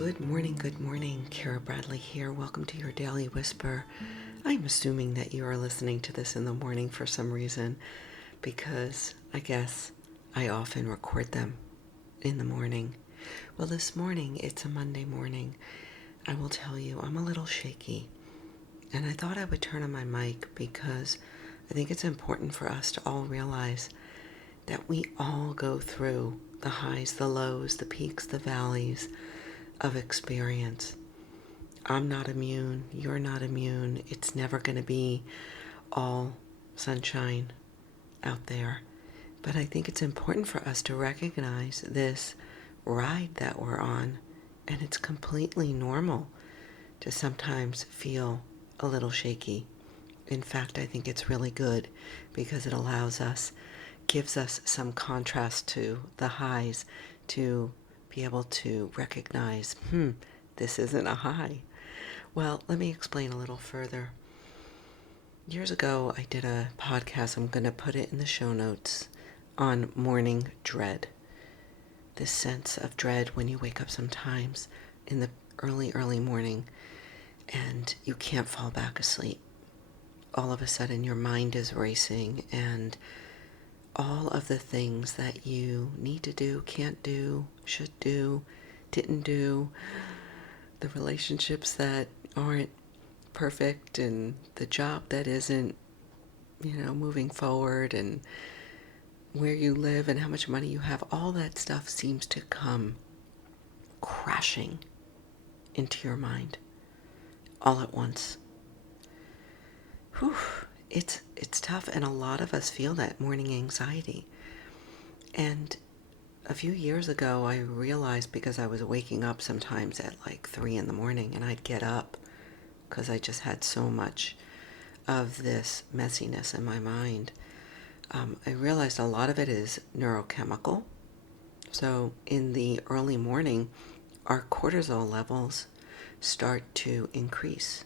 Good morning. Kara Bradley here. Welcome to your Daily Whisper. I'm assuming that you are listening to this in the morning for some reason because I guess I often record them in the morning. Well, this morning, it's a Monday morning. I will tell you, I'm a little shaky. And I thought I would turn on my mic because I think it's important for us to all realize that we all go through the highs, the lows, the peaks, the valleys of experience. I'm not immune. You're not immune. It's never going to be all sunshine out there. But I think it's important for us to recognize this ride that we're on, and it's completely normal to sometimes feel a little shaky. In fact, I think it's really good because it gives us some contrast to the highs to be able to recognize, this isn't a high. Well, let me explain a little further. Years ago, I did a podcast, I'm going to put it in the show notes, on morning dread. This sense of dread when you wake up sometimes in the early morning and you can't fall back asleep. All of a sudden your mind is racing and all of the things that you need to do, can't do, should do, didn't do, the relationships that aren't perfect and the job that isn't, moving forward, and where you live and how much money you have, all that stuff seems to come crashing into your mind all at once. Whew, it's tough, and a lot of us feel that morning anxiety. And a few years ago, I realized, because I was waking up sometimes at like 3 in the morning, and I'd get up because I just had so much of this messiness in my mind. I realized a lot of it is neurochemical. So in the early morning, our cortisol levels start to increase.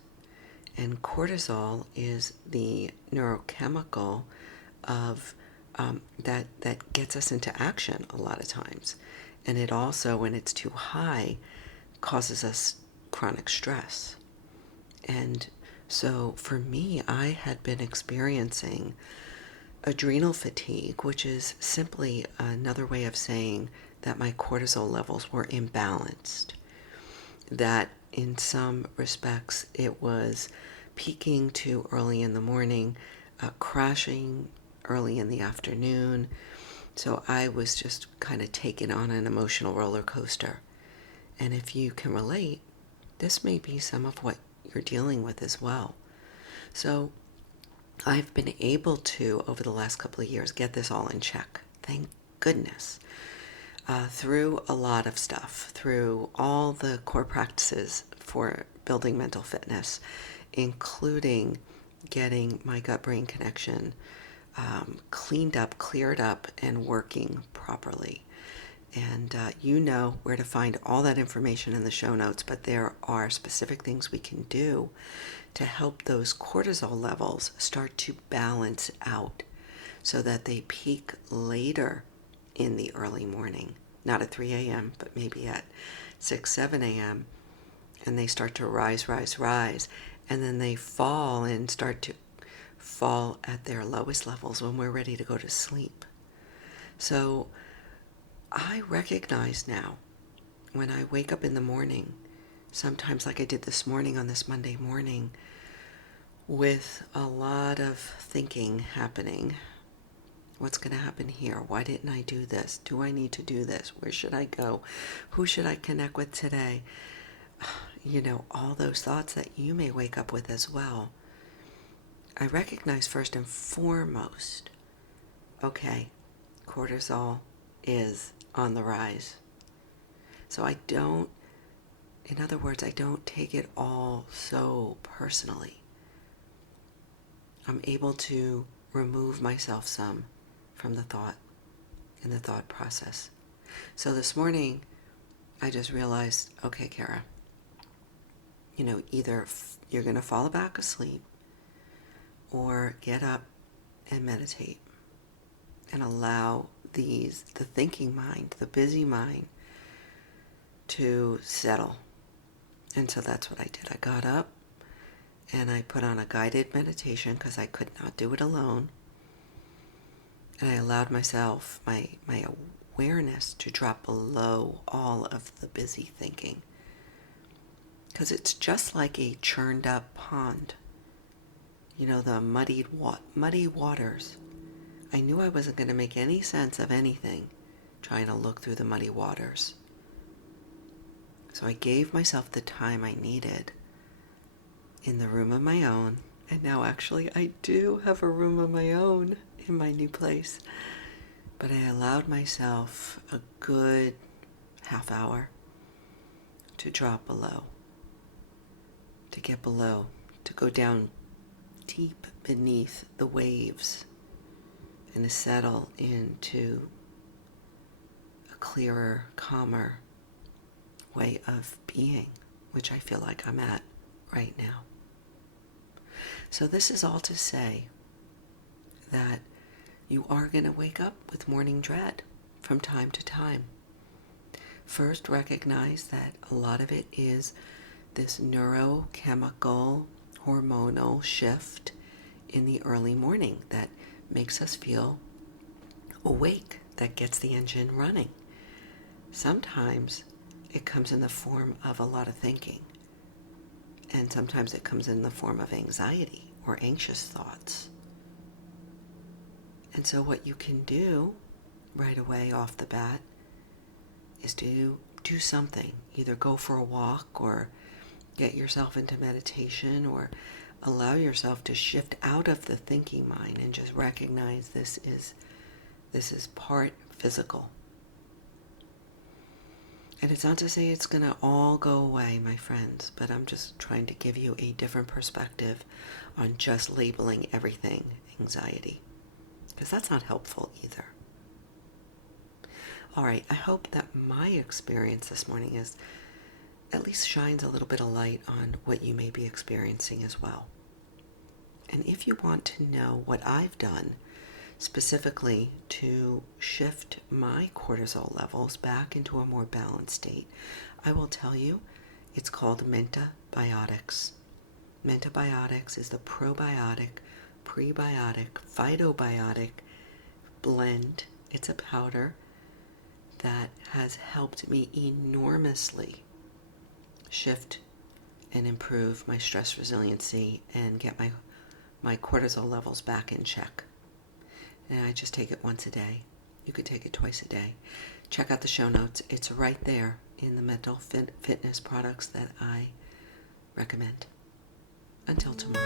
And cortisol is the neurochemical of that gets us into action a lot of times. And it also, when it's too high, causes us chronic stress. And so for me, I had been experiencing adrenal fatigue, which is simply another way of saying that my cortisol levels were imbalanced. That in some respects it was peaking too early in the morning, crashing early in the afternoon. So I was just kind of taken on an emotional roller coaster. And if you can relate, this may be some of what you're dealing with as well. So I've been able to, over the last couple of years, get this all in check. Thank goodness. Through a lot of stuff, through all the core practices for building mental fitness, including getting my gut-brain connection cleaned up, cleared up, and working properly. And you know where to find all that information in the show notes, but there are specific things we can do to help those cortisol levels start to balance out so that they peak later in the early morning, not at 3 a.m., but maybe at 6, 7 a.m., and they start to rise, and then they fall and start to fall at their lowest levels when we're ready to go to sleep. So I recognize now when I wake up in the morning, sometimes like I did this morning on this Monday morning, with a lot of thinking happening. What's going to happen here? Why didn't I do this? Do I need to do this? Where should I go? Who should I connect with today? All those thoughts that you may wake up with as well. I recognize first and foremost, okay, cortisol is on the rise. So in other words, I don't take it all so personally. I'm able to remove myself some from the thought and the thought process. So this morning, I just realized, okay, Kara, either you're going to fall back asleep or get up and meditate and allow the thinking mind, the busy mind, to settle. And so that's what I did. I got up and I put on a guided meditation because I could not do it alone. And I allowed myself, my awareness to drop below all of the busy thinking. Because it's just like a churned up pond. You know, the muddy waters. I knew I wasn't going to make any sense of anything trying to look through the muddy waters. So I gave myself the time I needed in the room of my own. And now actually I do have a room of my own in my new place. But I allowed myself a good half hour to drop below, to get below, to go down deep beneath the waves and to settle into a clearer, calmer way of being, which I feel like I'm at right now. So this is all to say that you are going to wake up with morning dread from time to time. First, recognize that a lot of it is this neurochemical, hormonal shift in the early morning that makes us feel awake, that gets the engine running. Sometimes it comes in the form of a lot of thinking, and sometimes it comes in the form of anxiety or anxious thoughts. And so what you can do right away off the bat is to do something. Either go for a walk or get yourself into meditation or allow yourself to shift out of the thinking mind and just recognize this is part physical. And it's not to say it's going to all go away, my friends, but I'm just trying to give you a different perspective on just labeling everything anxiety, because that's not helpful either. All right, I hope that my experience this morning is at least shines a little bit of light on what you may be experiencing as well. And if you want to know what I've done specifically to shift my cortisol levels back into a more balanced state, I will tell you it's called Mentabiotics. Mentabiotics is the probiotic, prebiotic, phytobiotic blend. It's a powder that has helped me enormously shift and improve my stress resiliency and get my cortisol levels back in check. And I just take it once a day. You could take it twice a day. Check out the show notes. It's right there in the mental fitness products that I recommend. Until tomorrow.